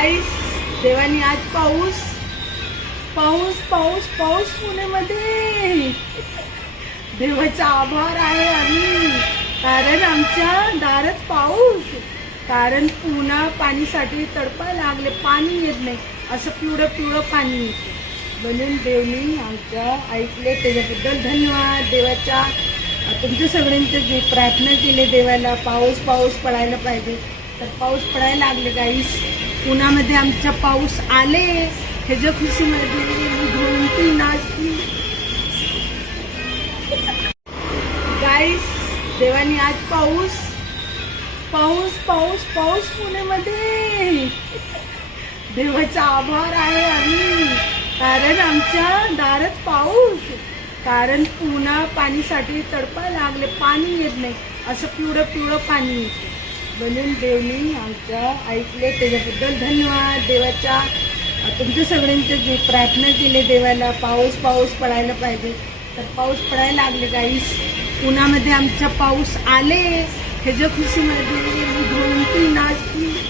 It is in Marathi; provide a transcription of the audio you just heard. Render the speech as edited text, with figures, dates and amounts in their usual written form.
गाईस, देवानी आज पाऊस पाऊस पाऊस पाऊस पुण्यामध्ये. देवाचा आभार आहे आम्ही, कारण आमच्या दारात पाऊस. कारण पुन्हा पाणीसाठी तडपायला लागले, पाणी येत नाही, असं पिवळं पिवळं पाणी येते. म्हणून देवनी आमच्या ऐकले, त्याच्याबद्दल धन्यवाद. देवाच्या तुमच्या सगळ्यांचे जे प्रार्थना केले देवाला, पाऊस पाऊस पडायला पाहिजे, तर पाऊस पडायला लागले. गाईस, पुण्यामध्ये आमच्या पाऊस आले, ह्याच्या खुशीमध्ये मी घोंटी नाचली. गाईस, देवानी आज पाऊस पाऊस पाऊस पाऊस पुण्यामध्ये. देवाचा आभार आहे आम्ही, कारण आमच्या दारात पाऊस. कारण पुन्हा पाणीसाठी तडपायला लागले, पाणी येत नाही, असं पिवळं पिवळं पाणी येते. म्हणून देवनी आमच्या ऐकले, त्याच्याबद्दल धन्यवाद. देवाच्या तुमच्या सगळ्यांचे जे प्रार्थना केले देवाला, पाऊस पाऊस पडायला पाहिजे, तर पाऊस पडायला लागले. गाईस, पुण्यामध्ये आमच्या पाऊस आले, ह्याच्या खुशीमध्ये मी घोंटी नाचली.